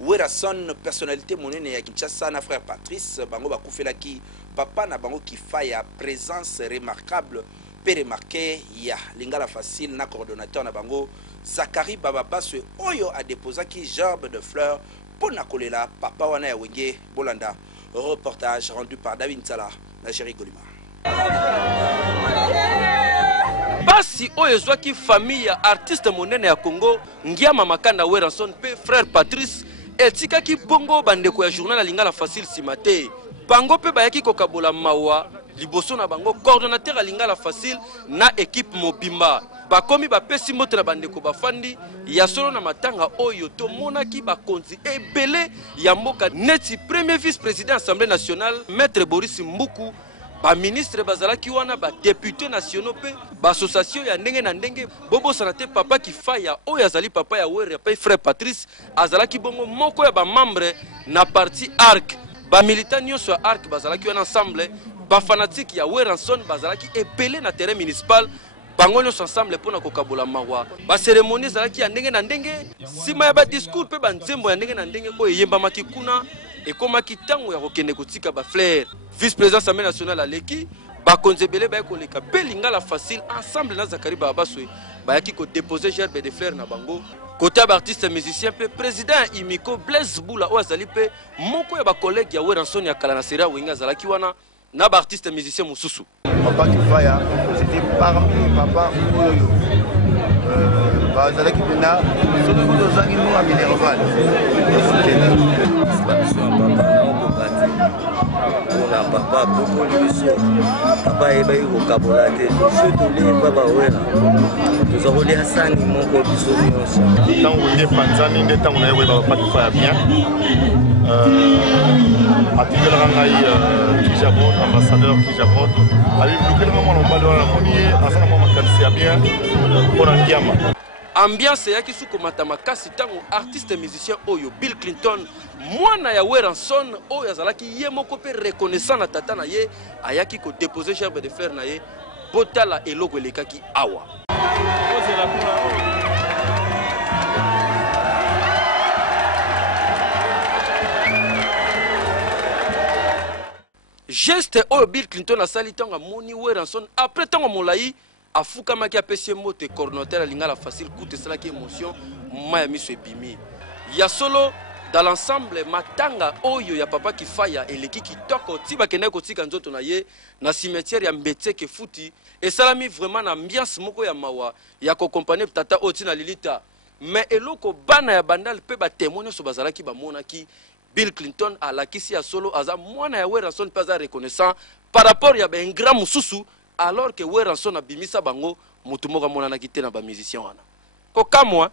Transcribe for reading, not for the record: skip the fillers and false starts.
Werason personnalité monene ya Kinshasa na frère Patrice bango bakufelaki papa na bango Kifaya présence remarquable pe remarqué ya lingala facile na coordonnateur na bango Zakari Bababaswe oyo a déposé qui gerbe de fleurs pour nakolela papa wana ya wenge Bolanda. Reportage rendu par David Nsala na Jerry Golima. Basi oyo zwaki famille ya artiste monene ya Congo Ngiama Makanda Werason pe frère Patrice etika ki bongo bandeko ya journal ya lingala facile simate bango pe bayaki kokabola mawa liboso na bango coordonnateur ya lingala facile na équipe mobimba bakomi bapesi moto na bandeko bafandi ya solo na matanga oyo tomonaki bakonzi ebele ya mboka neti premier vice-président Assemblée nationale maître Boris Mbuku ba ministre bazalaki wana ba député nationaux pe ba association ya ndenge na ndenge bobo sanate papa Kifaya oyo azali papa ya Wera pe frère Patrice azalaki bongo moko ya ba membre na parti ARC ba militant nyonso ya ARC bazalaki wana ensemble ba fanatique ya Werason bazalaki epelé na terrain municipal bango nyonso ensemble pona kokabola mawa ba cérémonie zalaki ya ndenge na ndenge sima ya ba discours pe ba nzembo ya ndenge na ndenge oyo yembamaki kuna ekomaki tango ya kokende kotika ba fleur vice-président Assemblée nationale aleki bakonzebele bayekoleka pe lingala facile ensemble na Zakari Bababaswe bayaki ko déposer gerbe de fleurs na bango côté artiste musicien pe président Imiko Blaise Bula o azali pe moko ya ba collègue ya Werason ya kala na Seria Wenga zalaki wana na ba artiste musicien mususu papa Kifaya c'était parmi papa oyo bazalaki pena soki tozangi no Minerval on papa beaucoup de papa eba yo kabolate surtout les baba wena nous avons les Hassan moko biso nyonso tant on est panzani nde tant on a eu papa Kifaya bien ativela ngai Kijabot ambassadeur Kijabot ali lukela mama na bado na monier asana mama kanisia bien pour Ngiama ambiance yaki suko matamakasi tango artiste musicien oyo Bill Clinton mwana ya Werason oyo azalaki ye moko pe reconnaissant na tata na ye ayaki ko déposer gerbe de fleurs na ye botala eloko elekaki awa geste oyo Bill Clinton asali tango moni Werason après tango molai afuka maki apesi mote coordonnateur ya lingala facile coûte cela qui émotion maya miso ebimi ya solo dans l'ensemble matanga oyo ya papa Kifaya eleki kitoko ti bakende kotika nzoto na ye na cimetière ya Mbetseke futi esalami vraiment na ambiance moko ya mawa ya ko accompagner tata otina Lilita mais eloko bana ya bandal pe ba témoin so bazalaki ba monaki Bill Clinton alakisi ya solo aza mwana ya Werason pe aza reconnaissant par rapport ya ben grand mususu alors que Werason abimisa bango mutu moko monana kite na ba musicien wana kokamwa